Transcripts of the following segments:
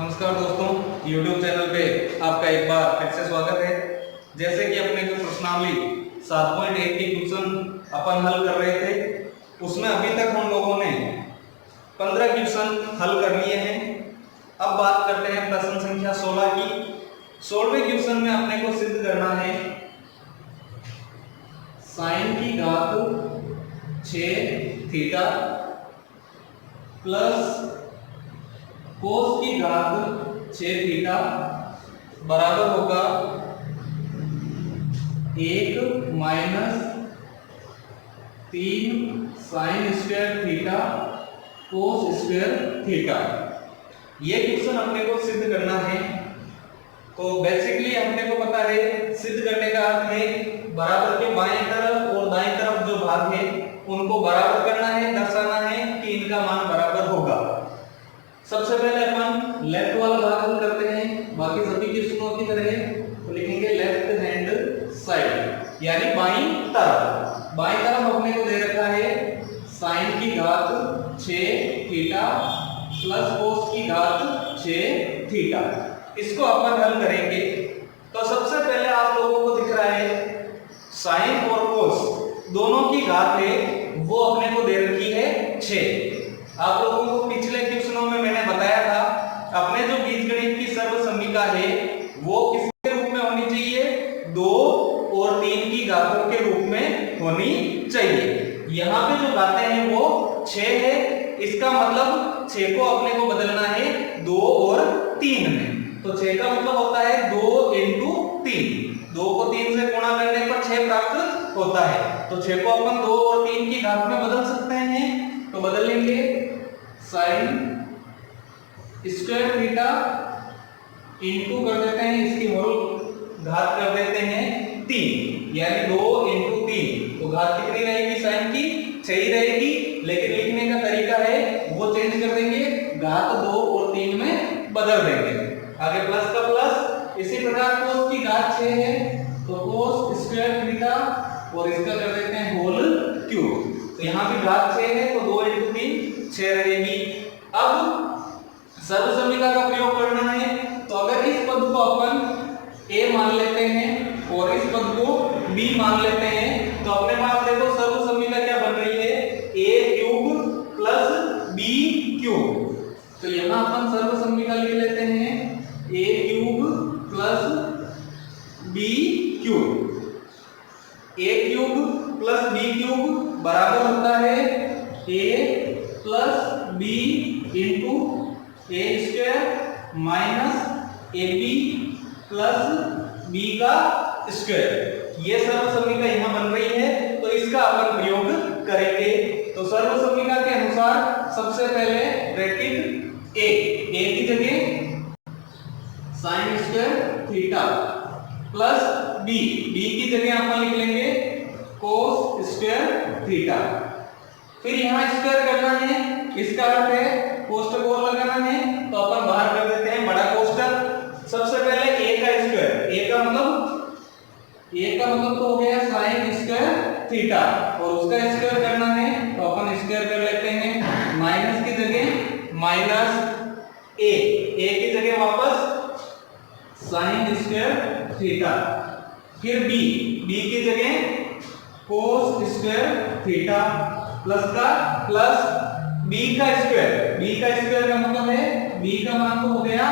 नमस्कार दोस्तों, YouTube channel पे आपका एक बार फिर से स्वागत है। जैसे कि अपने जो प्रश्नावली 7.1 की क्वेश्चन अपन हल कर रहे थे, उसमें अभी तक हम लोगों ने 15 क्वेश्चन हल कर लिए हैं। अब बात करते हैं प्रश्न संख्या 16 की। 16वें क्वेश्चन में अपने को सिद्ध करना है साइन की घात 6 थीटा प्लस कोस की घात 6 थीटा बराबर होगा 1 minus 3 sign square theta cos square theta. ये क्वेश्चन अपने को सिद्ध करना है। तो बेसिकली अपने को पता है सिद्ध करने का अर्थ है बराबर के बाएं तरफ और दाएं तरफ जो भाग है उनको बराबर करना है, दर्शाना है कि इनका मान बराबर होगा। सबसे पहले अपन लेफ्ट वाला भाग हल करते हैं। बाकी सभी क्वेश्चनों की तरह तो लिखेंगे लेफ्ट हैंड साइड यानी बाईं तरफ। बाईं तरफ अपने को दे रखा है साइन की घात 6 थीटा प्लस कोस की घात 6 थीटा। इसको अपन हल करेंगे। तो सबसे पहले आप लोगों को दिख रहा है साइन और कोस दोनों की घात है वो अपने को दे रखी है 6। आप लोगों को पिछले क्वेश्चनों में मैंने बताया था अपने जो बीजगणित की सर्वसम्मिका है वो किसके रूप में होनी चाहिए, 2 और 3 की घातों के रूप में होनी चाहिए। यहाँ पे जो घातें हैं वो 6 है, इसका मतलब 6 को अपने को बदलना है 2 और 3 में। तो 6 का मतलब होता है 2 इंटू 3। 2 को 3 से गुणा करने पर 6 प्राप्त होता है। तो 6 को अपन 2 और 3 की घात में बदल सकते हैं। तो बदल लेंगे साइन स्क्वायर थीटा इंटू कर देते हैं इसकी होल घात कर देते हैं 3 यानी 2 इंटू 3। तो घात कितनी रहेगी साइन की, 6 ही रहेगी, लेकिन लिखने का तरीका है वो चेंज कर देंगे, घात 2 और 3 में बदल देंगे। आगे प्लस का प्लस। इसी प्रकार कोस की घात 6 है तो कोस स्क्वायर थीटा और इसका कर देते हैं होल क्यूब। तो यहाँ भी घात 6 है तो 2 इंटू 3 6 रहेगी। अब सर्वसम्मिका का प्रयोग करना है। तो अगर इस पद को अपन a मान लेते हैं और इस पद को b मान लेते हैं तो अपने पास देखो सर्वसम्मिका क्या बन रही है, a cube plus b cube. तो यहाँ अपन सर्वसम्मिका लिख लेते हैं a cube plus b cube. a cube plus b cube बराबर होता है a plus b into a square minus a b plus b का स्क्वायर। ये सर्वसम्मिका यहाँ बन रही है तो इसका अपन प्रयोग करेंगे। तो सर्वसम्मिका के अनुसार सबसे पहले ब्रैकेट ए की जगह sine square theta plus b की जगह अपन लिख लेंगे कोस स्क्वायर थीटा। फिर यहाँ स्क्वायर करना है, इसका अर्थ है कोष्टक और लगाना है तो अपन बाहर कर देते हैं बड़ा कोष्टक। सबसे पहले a का स्क्वायर, a का मतलब तो हो गया साइन स्क्वायर थीटा और उसका स्क्वायर करना है तो अपन स्क्वायर कर लेते हैं। माइनस की जगह माइनस a की जगह वापस साइन स्क्वायर थीटा। फिर b की जगह कोस स्क्वायर थीटा प्लस का प्लस b का स्क्वायर का मतलब है b का मान तो हो गया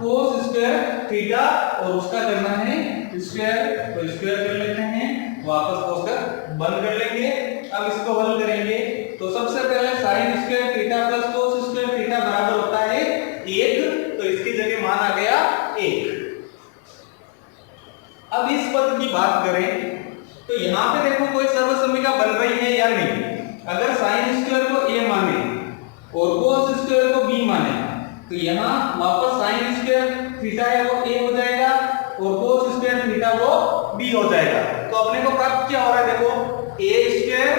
कोस स्क्वायर थीटा और उसका करना है स्क्वायर। तो स्क्वायर कर लेते हैं, वापस कोष्टक बंद कर लेंगे। अब इसको हल करेंगे। तो सबसे पहले sign square theta plus cos square theta बराबर होता है 1, तो इसकी जगह मान आ गया 1। अब इस पद की बात करें तो यहाँ पे देखो कोई सर्वसम्मिका बन रही है या नहीं। अगर साइन स्क्वायर को a माने और कोस स्क्वायर को b माने तो यहाँ वापस साइन स्क्वायर थीटा है वो a हो जाएगा और कोस स्क्वायर थीटा वो b हो जाएगा। तो अपने को प्राप्त क्या हो रहा है, देखो a square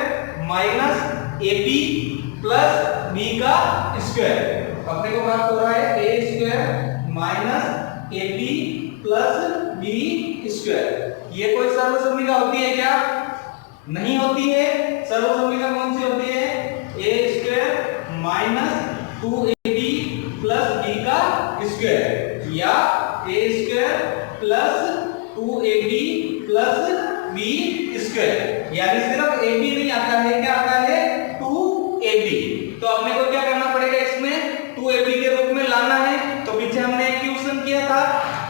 minus ab plus b का स्क्वायर। अपने को प्राप्त हो रहा है a square minus ab plus b square. ये कोई सर्वसम्मिका होती है क्या? नहीं होती है। सर्वसम्मिका कौन सी होती है, a square minus 2ab plus b का स्क्वायर। बी स्क्वायर, यानी सिर्फ ए बी नहीं आता है, क्या आता है 2ab। तो अपने को क्या करना पड़ेगा, इसमें 2ab के रूप में लाना है। तो पीछे हमने एक क्वेश्चन किया था,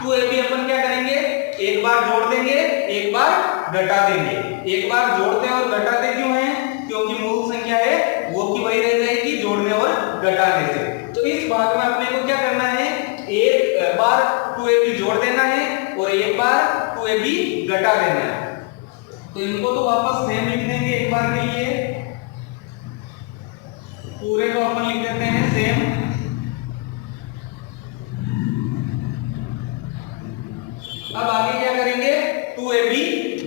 2ab अपन क्या करेंगे, एक बार जोड़ देंगे एक बार घटा देंगे। एक बार जोड़ते और घटाते क्यों है, क्योंकि मूल संख्या है वो की वही रह जाएगी जोड़ने और घटाने से। तो इस भाग में अपने को क्या करना है, एक बार 2ab जोड़ देना है और एक बार 2ab घटा देना है। तो इनको तो वापस सेम लिख देंगे एक बार के लिए, पूरे को अपन लिख देते हैं सेम। अब आगे क्या करेंगे, 2ab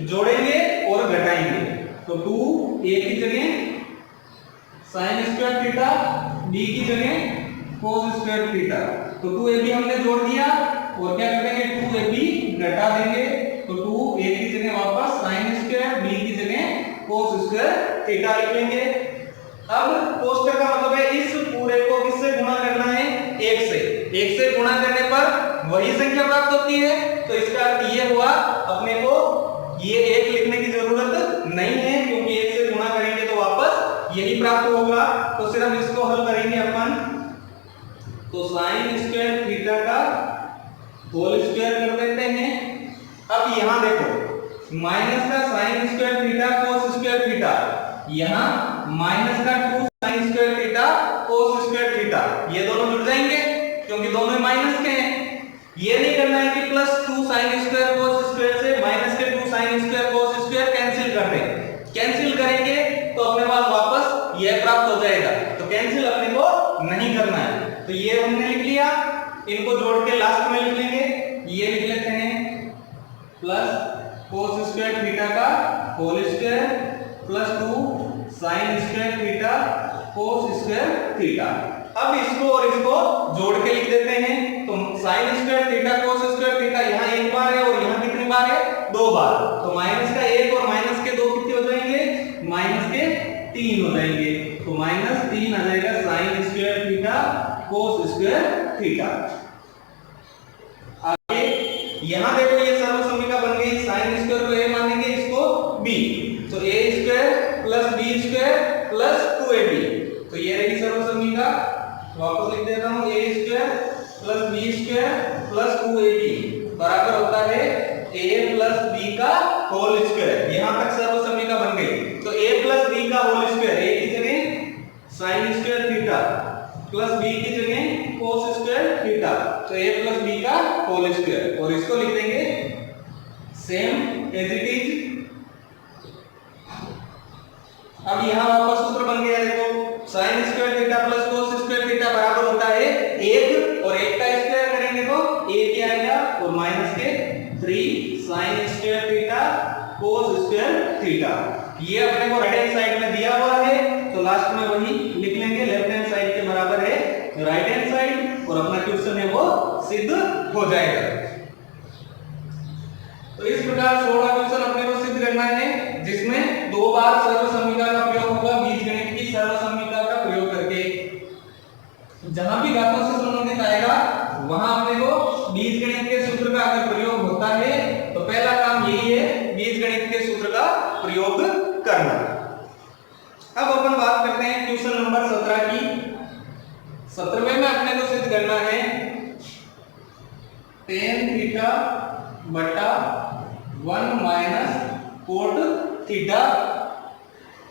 जोड़ेंगे और घटाएंगे। तो 2a की जगह sin स्क्वायर थीटा, b की जगह cos स्क्वायर थीटा। तो 2ab हमने जोड़ दिया और क्या करेंगे, 2ab घटा देंगे। तो 2a की जगह वापस sin स्क्वायर, b की जगह cos स्क्वायर थीटा लिख लेंगे। अब कोष्ठक का मतलब है इस पूरे को किससे गुणा करना है, 1 से। 1 से गुणा करने पर वही संख्या प्राप्त होती है। तो इसका अर्थ ये हुआ, अपने को ये 1 लिखने की जरूरत नहीं है, क्योंकि 1 से गुणा करेंगे तो वापस यही प्राप्त होगा। तो सिर्फ इसको हल करेंगे अपन। तो sin स्क्वायर थीटा का होल स्क्वायर कर देते हैं। अब यहां देखो, माइनस का sin square theta cos square theta, यहां माइनस का 2 sin square theta cos square theta, ये दोनों जुड़ जाएंगे क्योंकि दोनों माइनस के हैं। ये नहीं करना है कि plus 2 sin square cos square से माइनस के 2 sin square cos square cancel कर दें। कैंसिल करेंगे तो अपने पास वापस ये प्राप्त हो जाएगा। तो कैंसिल अपने को नहीं करना है। तो ये हमने लिख लिया, इनको जोड़ के लास्ट में लिख लेंगे। ये लिख लेते हैं प्लस cos स्क्वायर थीटा का whole square plus 2 sin square theta cos square theta. अब इसको और इसको जोड़ के लिख देते हैं। तो sin square theta cos square theta यहाँ एक बार है और यहाँ कितनी बार है, 2 बार। तो माइनस का 1 और माइनस के 2 कितने हो जाएंगे, माइनस के 3 हो जाएंगे। तो -3 आ जाएगा sin square theta cos square theta. आगे यहाँ देखो, ये सर्वसम्मिका बन गई। sin स्क्वायर को a मानेंगे, इसको b। तो a square plus b square plus 2ab, तो ये रही सर्वसम्मिका। वापस लिख देता हूं, a square plus b square plus 2ab बराबर होता है a प्लस b का होल स्क्वायर। यहां तक सर्वसम्मिका बन गई। तो a प्लस b का होल स्क्वायर, a की जगह sin square theta plus b की जगह cos स्क्वायर थीटा, तो a प्लस b का होल स्क्वायर। और इसको लिख देंगे सेम एज इट इज। अब यहां वापस सूत्र बन गया, देखो sin square theta plus cos square theta बराबर होता है 1 और 1 का स्क्वायर करेंगे तो 1 आएगा और माइनस के 3 sin square theta cos square theta. ये अपने को राइट हैंड साइड में दिया हुआ है, तो लास्ट में वही लिख लेंगे, लेफ्ट हैंड साइड के बराबर है राइट हैंड साइड, और अपना क्वेश्चन है वो सिद्ध हो जाएगा। तो इस प्रकार 16 क्वेश्चन अपने को सिद्ध करना है, जिसमें 2 बार सर्वसम्मिका का प्रयोग होगा, बीजगणित की सर्वसम्मिका का प्रयोग करके। जहां भी घातों से संबंधित आएगा वहां अपने को बीजगणित के सूत्र का अगर प्रयोग होता है तो पहला काम यही है, बीजगणित के सूत्र का प्रयोग करना। अब अपन बात करते हैं क्वेश्चन नंबर 17 की। 17वें में अपने को सिद्ध करना है tan थीटा बटा 1 minus cot theta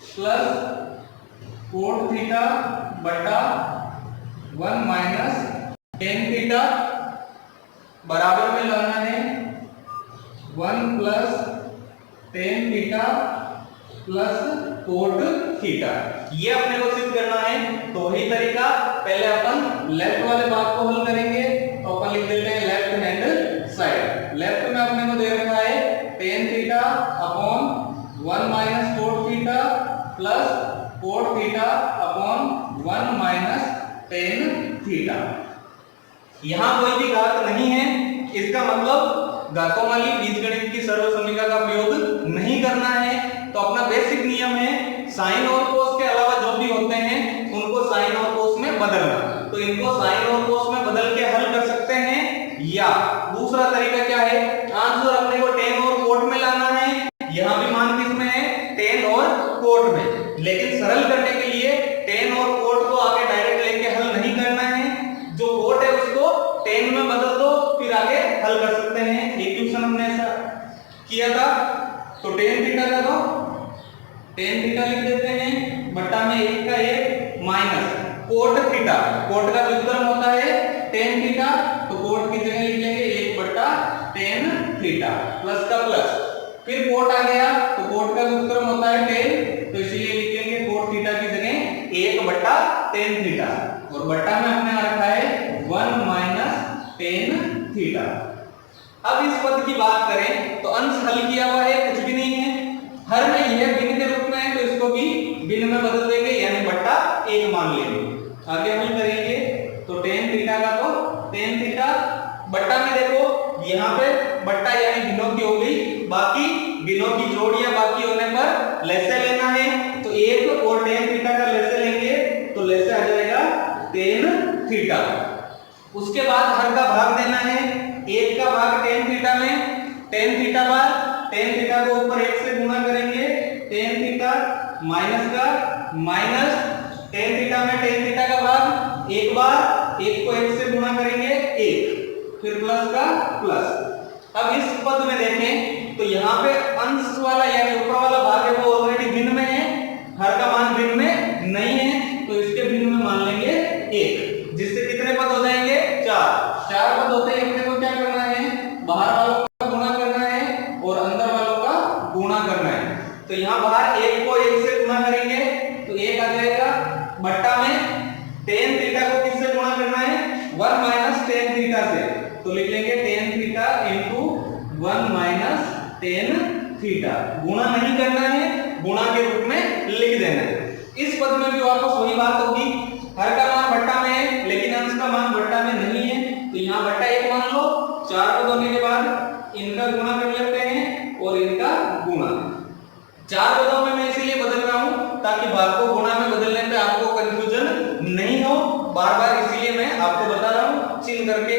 plus cot theta बटा 1 माइनस tan थीटा बराबर में लाना है 1 plus tan theta plus cot theta. ये अपने को सिद्ध करना है। तो वही तरीका, पहले अपन लेफ्ट वाले भाग को हल करेंगे। तो अपन लिख देते हैं लेफ्ट हैंड साइड। लेफ्ट में अपने को दे रखा है tan theta upon 1 minus cot theta plus cot theta upon 1 minus tan theta. यहां कोई भी घात नहीं है, इसका मतलब घातों वाली बीजगणित की सर्वसम्मिका का प्रयोग नहीं करना है। तो अपना बेसिक नियम है साइन और कोस के अलावा जो भी होते हैं उनको साइन और कोस में बदलना। तो इनको साइन और कोस में बदल के हल कर सकते हैं, या दूसरा तरीका क्या है, आंसर अपने को tan और cot में लाना है। यहां भी तो टेन थीटा का तो टेन थीटा लिख देते हैं बट्टा में 1 का 1 माइनस कोट थीटा, कोट का व्युत्क्रम होता है टेन थीटा, तो कोट की जगह लिख लेंगे 1 बट्टा टेन थीटा प्लस का प्लस, फिर कोट आ गया तो कोट का व्युत्क्रम होता है टेन, तो इसलिए लिख लेंगे कोट थीटा की जगह 1 बट्टा टेन थीटा, और बट्टा में अपने रखा है 1 माइनस टेन थीटा। अब इस पद की बात करें तो अंश हल किया हुआ है, कुछ भी नहीं है, हर में यह भिन्न के रूप में है तो इसको भी भिन्न में बदल देंगे यानी बट्टा 1 मान लेंगे। आगे हल करेंगे तो टेन थीटा का तो टेन थीटा बट्टा में देखो यहाँ पे बट्टा यानी भिन्नों की हो गई, बाकी भिन्नों की जोड़ या बाकी होने पर लैसे लेना है, तो 1 और टेन थीटा का लैसे लेंगे तो लैसे आ जाएगा टेन थीटा। उसके बाद हर का भाग देना है, 1 का भाग टेन थीटा में, टेन थीटा बार टेन थीटा को ऊपर 1 से गुणा करेंगे, टेन थीटा माइनस का माइनस टेन थीटा में टेन थीटा का भाग एक बार, 1 को 1 से गुणा करेंगे 1, फिर प्लस का प्लस। अब इस पद में देखें तो यहाँ पे अंश वाला यानी ऊपर वाला भाग है वो ऑलरेडी भिन्न में है, हर का मान भिन्न में नहीं है, तो इसके भिन्न में मान लेंगे 1, जिससे कितने पद हो जाएंगे 4 पद होते हैं। अपने को क्या करना है, बाहर वालों का गुणा करना है और अंदर वालों का गुणा करना है, तो यहाँ बाहर 1 को 1 से गुणा करेंगे तो 1 आ जाएगा, बट्टा में टेन थीटा को किससे गुणा करना है 1 माइनस टेन थीटा से, तो लिख लेंगे tan theta into 1 minus tan theta, गुणा नहीं करना है, गुणा के रूप में लिख देना है। इस पद में भी वापस वही बात होगी, हर का मान बट्टा में है लेकिन अंश का मान बट्टा में नहीं है, तो यहाँ बट्टा 1 मान लो, 4 पद होने के बाद इनका गुणा कर लेते हैं और इनका गुणा, 4 पदों में मैं इसीलिए बदल रहा हूं ताकि भाग को गुणा में बदलने पे आपको कंफ्यूजन नहीं हो, बार बार इसीलिए मैं आपको बता रहा हूं चिन्ह करके।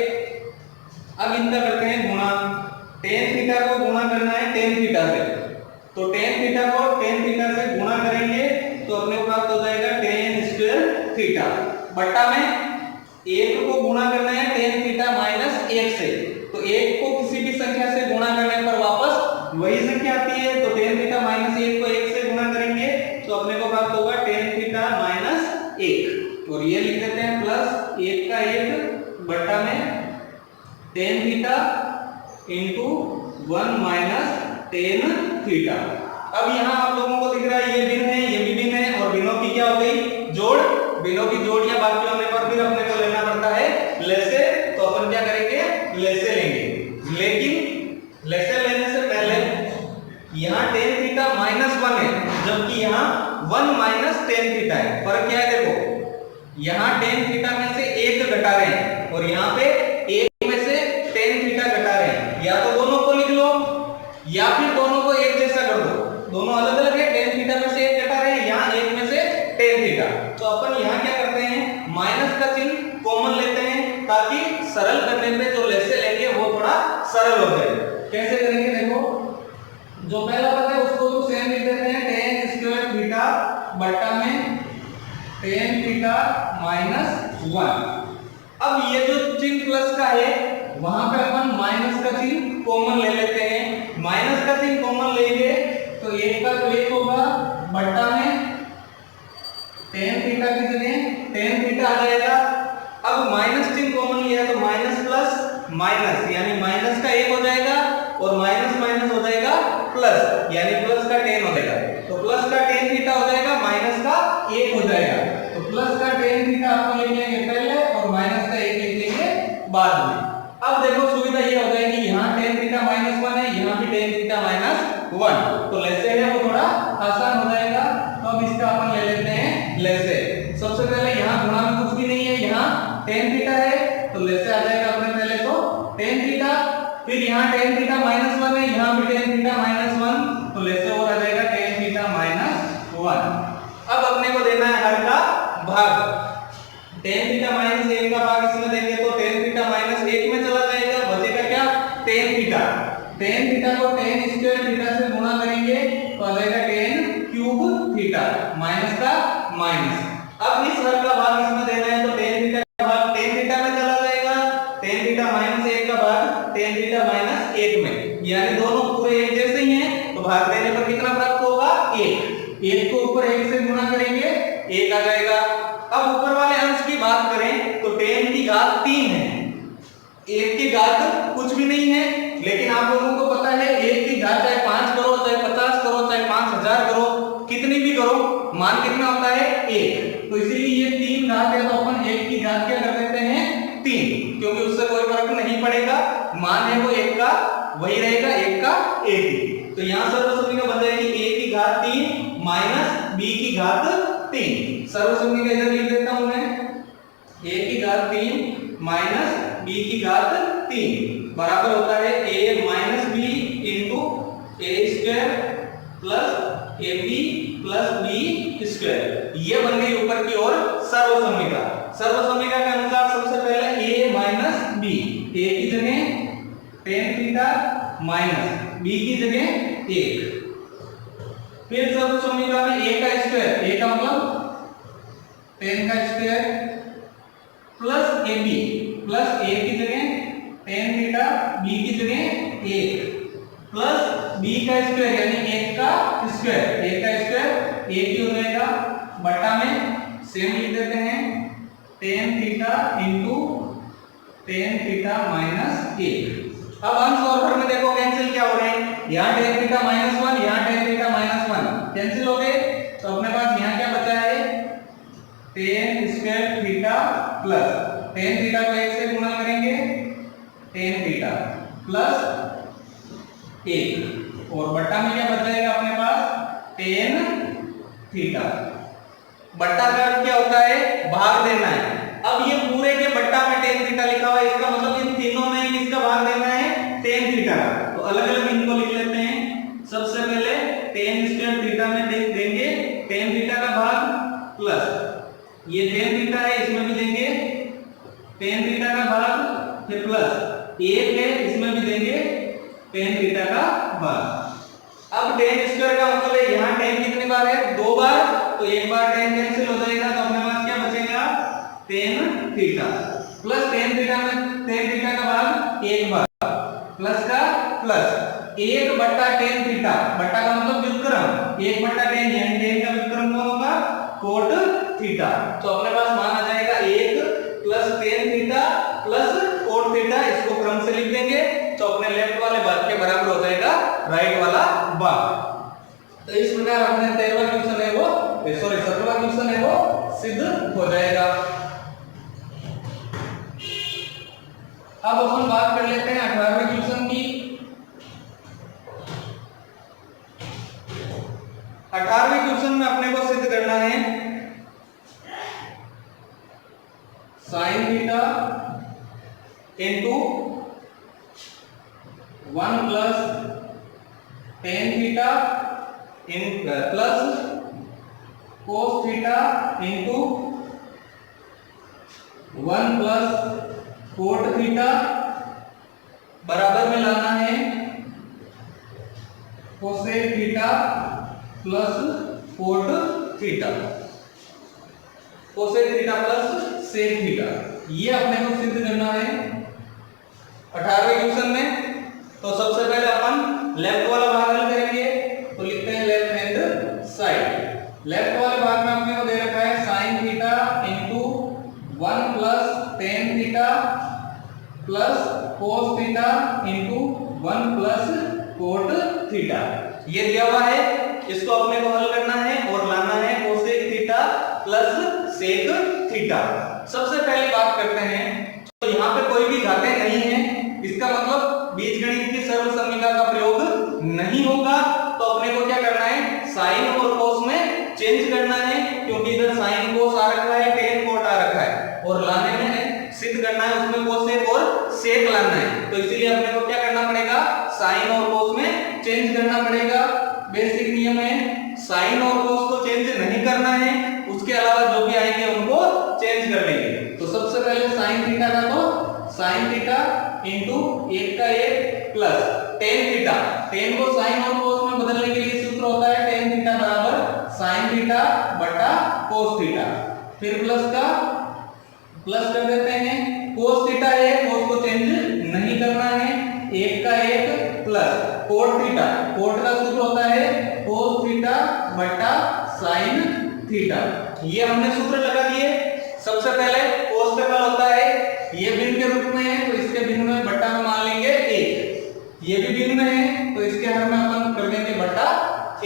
अब इनका करते हैं गुणा, टेन थीटा को गुणा करना है टेन थीटा से, तो टेन थीटा को टेन थीटा से गुणा करेंगे तो अपने को प्राप्त हो जाएगा टेन स्क्वायर थीटा, बट्टा में 1 को गुणा करना है टेन थीटा माइनस 1 से, तो 1 को किसी भी संख्या से गुणा करने पर वापस वही संख्या आती है, तो टेन थीटा माइनस 1 को 1 से गुणा करेंगे तो अपने को प्राप्त होगा टेन थीटा माइनस 1, और ये लिख देते हैं प्लस 1 का 1 बट्टा में tan theta into 1 minus tan theta. अब यहाँ आप लोगों को दिख रहा है ये भिन्न है, ये भी भिन्न है, और भिन्नों की क्या हो गई जोड़, भिन्नों की जोड़ या बाकी होने पर फिर अपने को लेना पड़ता है लैसे, तो अपन क्या करेंगे लैसे लेंगे, लेकिन लैसे लेने से पहले यहाँ टेन थीटा माइनस 1 है जबकि यहाँ 1 माइनस टेन थीटा है, फर्क क्या है देखो, यहाँ टेन थीटा में से 1 घटा रहे हैं और यहाँ पे 1 में से टेन थीटा घटा रहे हैं, या तो दोनों को लिख लो या फिर दोनों को एक जैसा कर दो, दोनों अलग अलग है, टेन थीटा में से 1 घटा रहे हैं, यहाँ 1 में से टेन थीटा, तो अपन यहाँ क्या करते हैं माइनस का चिन्ह कॉमन लेते हैं ताकि सरल करने पे जो लैसे लेंगे वो थोड़ा सरल हो जाए। कैसे करेंगे देखो, जो पहला पद है उसको तो सेम लिख देते हैं टेन स्क्वायर थीटा बट्टा में टेन थीटा माइनस 1। अब ये जो चिन्ह प्लस का है वहां पे अपन माइनस का चिन्ह कॉमन ले लेते हैं, माइनस का चिन्ह कॉमन लेंगे तो 1 का तो 1 होगा बट्टा में टेन थीटा की जगह टेन थीटा आ जाएगा। अब माइनस चिन्ह कॉमन लिया तो माइनस प्लस माइनस यानी माइनस का 1 हो जाएगा और माइनस माइनस हो जाएगा प्लस यानी प्लस का 10 हो जाएगा, तो प्लस का टेन थीटा हो जाएगा माइनस का 1 हो जाएगा, तो प्लस का टेन थीटा आपको लिख लेंगे पहले और माइनस का 1 लिख लेंगे बाद में। अब देखो सुविधा ये हो जाएगी, यहाँ टेन थीटा माइनस 1 है, यहाँ भी टेन थीटा माइनस 1, तो लैसे है वो थोड़ा आसान हो जाएगा, तो अब इसका अपन ले लेते हैं लैसे। सबसे पहले यहाँ गुणा में कुछ भी नहीं है, यहाँ टेन थीटा है तो लैसे आ जाएगा अपने पहले तो टेन थीटा, फिर यहाँ टेन थीटा माइनस 1 है, यहाँ भी टेन थीटा माइनस 1, तो लैसे और आ जाएगा टेन थीटा माइनस पर कितना प्राप्त होगा 1, 1 को ऊपर 1 से गुणा करेंगे 1 आ जाएगा। अब ऊपर वाले अंश की बात करें तो 10 की घात 3 है, 1 की घात कुछ भी नहीं है, लेकिन आप लोगों को पता है 1 की घात चाहे 5 करो चाहे 50 करो चाहे 5000 करो कितनी भी करो मान कितना होता है 1, तो इसीलिए ये 3 घात है तो अपन 1 की घात क्या कर देते हैं 3, क्योंकि उससे कोई फर्क नहीं पड़ेगा, मान है वो 1 का वही रहेगा, 1 का 1 ही। तो यहाँ सर्वसम्मिका बन जाएगी a की घात 3 माइनस b की घात 3। सर्वसम्मिका इधर लिख देता हूं मैं, a की घात 3 माइनस b की घात 3 बराबर होता है a minus b into a square plus ab plus b square. ये बन गई ऊपर की ओर सर्वसम्मिका। सर्वसम्मिका के अनुसार सबसे पहले a माइनस b, a की जगह tan थीटा माइनस b की जगह 1, फिर सर्वसम्मिका में a का स्क्वायर, a का मतलब tan का square plus ab plus a की जगह tan थीटा b की जगह 1 प्लस b का स्क्वायर यानी 1 का स्क्वायर, 1 का स्क्वायर 1 ही हो जाएगा, बटा में सेम लिख देते हैं tan theta into tan theta minus 1। अब अंश और हर में देखो कैंसिल क्या हो रहे हैं, यहाँ tan थीटा माइनस 1 यहाँ tan थीटा माइनस 1 कैंसिल हो गए, तो अपने पास यहाँ क्या बचा है tan square theta plus tan theta को 1 से गुणा करेंगे tan थीटा प्लस 1 और बट्टा में क्या बच जाएगा अपने पास tan थीटा। बट्टा का अर्थ क्या होता है भाग देना है। अब ये पूरे के बट्टा में tan थीटा लिखा हुआ है, इसका मतलब इन तीनों में किसका भाग देना है tan थीटा का। तो अलग अलग इनको लिख लेते हैं। सबसे पहले tan स्क्वायर थीटा में देंगे tan थीटा का भाग प्लस ये tan थीटा है इसमें भी देंगे tan थीटा का भाग, फिर प्लस 1 है इसमें भी देंगे tan थीटा का भाग। अब tan स्क्वायर का मतलब है यहाँ tan कितनी बार है 2 बार, तो एक बार tan कैंसिल हो जाएगा, तो अपने पास क्या बचेगा tan theta plus tan theta में tan थीटा का भाग 1 बार प्लस का प्लस 1 बट्टा tan थीटा, बट्टा का मतलब व्युत्क्रम, 1 बट्टा tan यानी tan का व्युत्क्रम कौन होगा cot थीटा। तो अपने पास मान आ जाएगा 1 plus tan theta plus cot theta, इसको क्रम से लिख देंगे तो अपने लेफ्ट वाले भाग के बराबर हो जाएगा राइट वाला भाग। तो इस प्रकार अपने 13वां क्वेश्चन है वो 17वां क्वेश्चन है वो सिद्ध हो जाएगा। अब अपन बात कर लेते हैं 18वें क्वेश्चन की। 18वें क्वेश्चन में अपने को सिद्ध करना है sin theta into 1 plus tan theta plus cos theta into 1 plus cot theta बराबर में लाना है cosec theta plus cot theta, cosec theta plus sec theta. ये अपने को सिद्ध करना है 18वें क्वेश्चन में। तो सबसे पहले अपन लेफ्ट वाला भाग हल करेंगे, तो लिखते हैं लेफ्ट हैंड साइड। लेफ्ट वाले भाग में अपने को दे रखा है sin theta into 1 plus tan theta plus cos theta into 1 plus cot theta. ये दिया हुआ है, इसको अपने को हल करना है और लाना है cosec theta plus sec theta. सबसे पहले बात करते हैं, तो यहाँ पे कोई भी घातें नहीं है, इसका मतलब बीजगणित की सर्वसम्मिका का प्रयोग नहीं होगा। तो अपने को क्या करना है साइन और कोस में चेंज करना है, क्योंकि इधर साइन कोस आ रखा है tan cot आ रखा है और लाने में सिद्ध करना है उसमें कोसेक और सेक लाना है। तो इसीलिए अपने को क्या करना पड़ेगा साइन और कोस में चेंज करना पड़ेगा। बेसिक नियम है साइन और कोस को चेंज नहीं करना है, उसके अलावा जो भी आएंगे उनको चेंज कर लेंगे। तो सबसे पहले साइन थीटा का तो साइन थीटा इंटू 1 का 1 प्लस tan थीटा, tan को साइन और कोस में बदलने के लिए सूत्र होता है tan थीटा बराबर साइन थीटा बटा कोस थीटा, फिर प्लस का प्लस कर देते हैं कोस थीटा है, कोस को चेंज नहीं करना है, 1 का 1 प्लस कोट थीटा, कोट का सूत्र होता है साइन थीटा। ये हमने सूत्र लगा दिए। सबसे पहले cos का होता है, ये भिन्न के रूप में है तो इसके भिन्न में बट्टा में मान लेंगे 1, ये भी भिन्न में है तो इसके हर में अपन कर देंगे बट्टा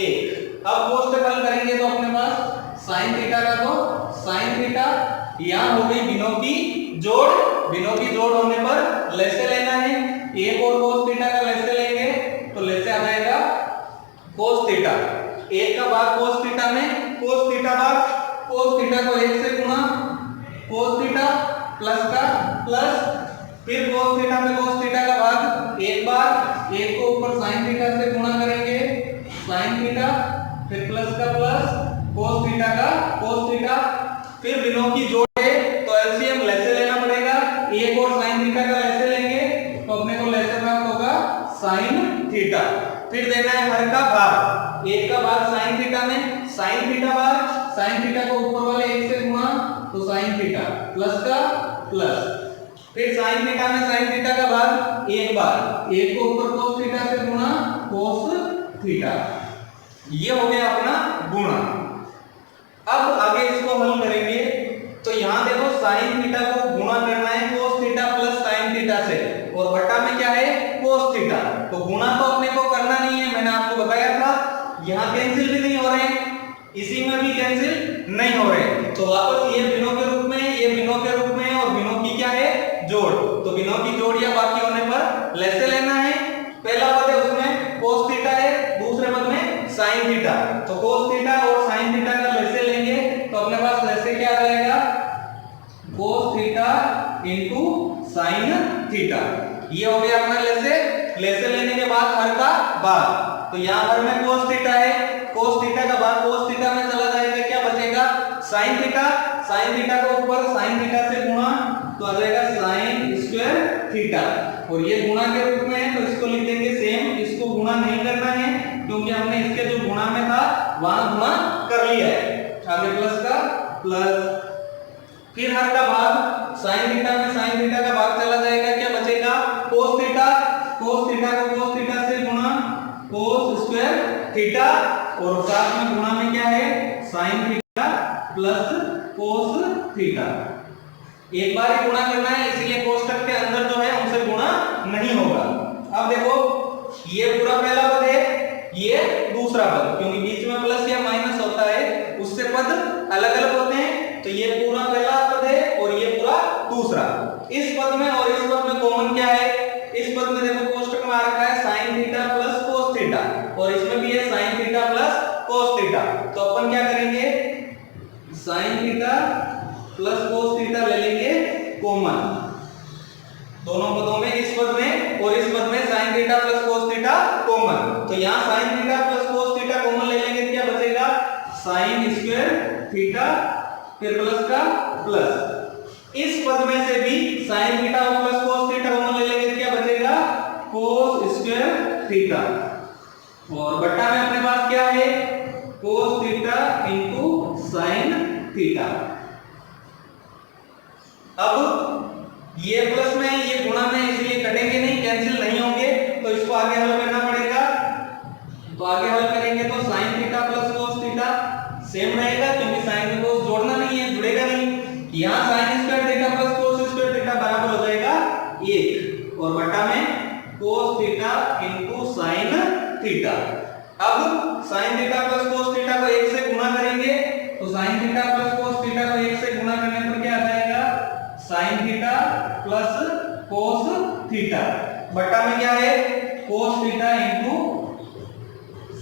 1। अब cos का हल करेंगे तो अपने पास साइन थीटा का तो साइन थीटा, यहाँ हो गई बिनों की जोड़, बिनों की जोड़ होने पर लैसे लेना है, एक और cos थीटा का लैसे लेंगे तो लैसे आ जाएगा cos थीटा, एक का भाग cos थीटा में cos थीटा भाग cos थीटा को 1 से गुणा cos थीटा प्लस का प्लस, फिर cos थीटा में cos थीटा का भाग एक बार, एक को ऊपर sin थीटा से गुणा करेंगे sin थीटा, फिर प्लस का प्लस cos थीटा का cos थीटा, फिर बिनों की जोड़ है तो एलसीएम लैसे लेना पड़ेगा, एक और sin थीटा का लैसे लेंगे तो अपने को लैसे प्राप्त होगा sin थीटा। फिर देना है हर का भाग, एक का भाग sin थीटा में sin थीटा भाग sin थीटा को ऊपर वाले एक से गुणा तो sin थीटा प्लस का प्लस, फिर sin थीटा में sin थीटा का भाग एक बार, एक को ऊपर cos थीटा से गुणा cos थीटा। ये हो गया अपना गुणा। अब आगे इसको हल करेंगे तो यहाँ देखो sin थीटा को गुणा करना है cos theta plus sin theta से और बटा में क्या है cos थीटा, तो गुणा तो अपने को करना नहीं है, मैंने आपको बताया था। यहाँ कैंसिल भी नहीं हो रहे हैं, इसी में भी कैंसिल नहीं हो रहे, तो वापस ये बिनों के रूप में, ये बिनों के रूप में और बिनों की क्या है जोड़, तो बिनों की जोड़ या बाकी होने पर लैसे लेना है। पहला पद है उसमें cos थीटा है, दूसरे पद में sin थीटा, तो cos थीटा और sin थीटा का लैसे लेंगे तो अपने पास लैसे क्या आ जाएगा cos theta into sin theta. ये हो गया अपना लैसे। लैसे लेने के बाद हर का भाग, तो यहाँ पर में cos थीटा है, cos थीटा का भाग cos थीटा में चला जाएगा, क्या बचेगा sin थीटा, sin थीटा को ऊपर sin थीटा से गुणा तो आ जाएगा sin स्क्वायर थीटा, और ये गुणा के रूप में है तो इसको लिख देंगे सेम, इसको गुणा नहीं करना है क्योंकि हमने इसके जो गुणा में था वहां गुणा कर लिया है। आगे प्लस का प्लस, फिर हर का भाग sin थीटा में sin थीटा का भाग चला जाएगा, क्या बचेगा cos थीटा, cos थीटा को cos थीटा से गुणा cos स्क्वायर थीटा, और साथ में गुणा में क्या है sin theta plus cos theta. एक बार ही गुणा करना है इसलिए कोष्टक के अंदर जो है उनसे गुणा नहीं होगा। अब देखो ये पूरा पहला पद है, ये दूसरा पद, क्योंकि बीच में प्लस या माइनस होता है उससे पद अलग अलग होते हैं, तो ये पूरा पहला पद है और ये पूरा दूसरा। इस पद में और इस पद में कॉमन क्या है, इस पद में देखो कोष्टक में आ रखा है sin theta plus cos theta और इसमें भी है sin theta plus cos theta, तो अपन क्या करेंगे sin theta plus cos theta ले लेंगे कॉमन दोनों पदों में, इस पद में और इस पद में sin theta plus cos theta common, तो यहाँ sin theta plus cos theta common ले लेंगे, क्या बचेगा sin स्क्वायर थीटा, फिर प्लस का प्लस, इस पद में से भी sin theta plus cos theta common ले लेंगे, क्या बचेगा cos स्क्वायर थीटा, और बट्टा में अपने पास क्या है cos theta into sin theta. अब ये प्लस में ये गुणा में इसलिए कटेंगे नहीं, कैंसिल नहीं होंगे, तो इसको आगे हल करना पड़ेगा, तो आगे हल करेंगे तो sin theta plus cos theta same रहेगा क्योंकि sin को cos जोड़ना नहीं है, जुड़ेगा नहीं, यहाँ sin square theta plus cos square theta बराबर हो जाएगा 1 और बटा में cos theta into sin theta. अब sin theta plus cos theta को 1 से गुणा करेंगे तो sin theta plus cos theta को 1 से गुणा करने पर क्या आ जाएगा sin theta plus cos theta, बटा में क्या है cos theta into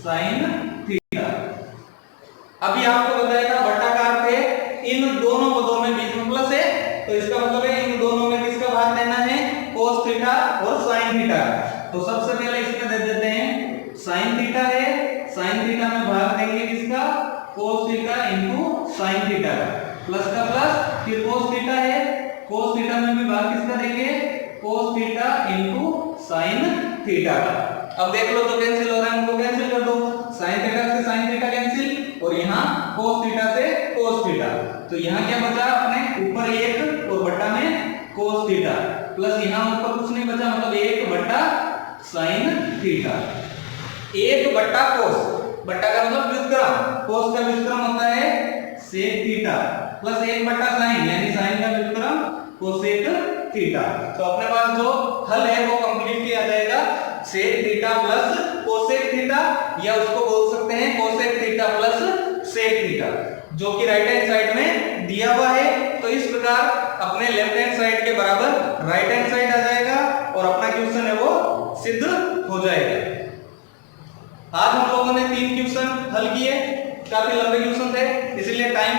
sin theta. अभी आपको बताया था बटा का अर्थ है इन दोनों पदों में बीच में प्लस है, तो इसका मतलब है इन दोनों में किसका भाग देना है cos थीटा और sin थीटा, तो सबसे पहले इसमें दे देते हैं sin थीटा है, sin थीटा में भाग देंगे किसका cos theta into sin theta, plus का प्लस, फिर cos थीटा है, cos थीटा में भी भाग किसका देंगे cos theta into sin theta का। अब देख लो तो कैंसिल हो रहा है, उनको कैंसिल कर दो, sin थीटा से sin थीटा कैंसिल और यहाँ cos थीटा से cos थीटा, तो यहाँ क्या बचा अपने ऊपर 1 और बटा में cos थीटा, प्लस यहाँ ऊपर कुछ नहीं बचा, मतलब 1 बटा sin थीटा, 1 बटा cos, बटा का मतलब व्युत्क्रम, cos का व्युत्क्रम प्लस 1/sin यानी sin का व्युत्क्रम कोसेक थीटा। तो अपने पास जो हल है वो कंप्लीट किया जाएगा sec theta plus cosec theta, या उसको बोल सकते हैं cosec theta plus sec theta, जो कि राइट हैंड साइड में दिया हुआ है। तो इस प्रकार अपने लेफ्ट हैंड साइड के बराबर राइट हैंड साइड आ जाएगा और अपना क्वेश्चन है वो सिद्ध हो जाएगा। आज हम लोगों ने 3 क्वेश्चन हल किए, काफी लंबे क्वेश्चन थे, इसलिए टाइम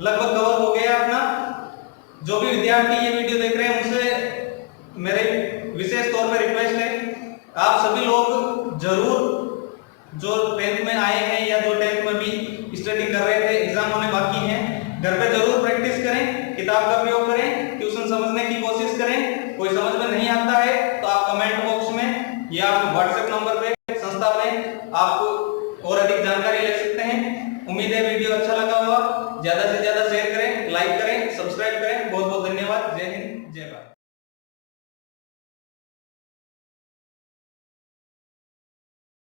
लगभग कवर हो गया अपना। जो भी विद्यार्थी ये वीडियो देख रहे हैं उनसे मेरे विशेष तौर पर रिक्वेस्ट है, आप सभी लोग जरूर जो 10th में आए हैं या जो 10th में भी स्टडी कर रहे थे, एग्जाम होने बाकी हैं, घर पे जरूर प्रैक्टिस करें, किताब का प्रयोग करें, ट्यूशन समझने की कोशिश करें। कोई समझ में नहीं आता है तो आप कमेंट बॉक्स में या व्हाट्सएप नंबर पे संस्था में आप और अधिक जानकारी ले सकते हैं। उम्मीद है वीडियो अच्छा लगा होगा, ज्यादा से ज्यादा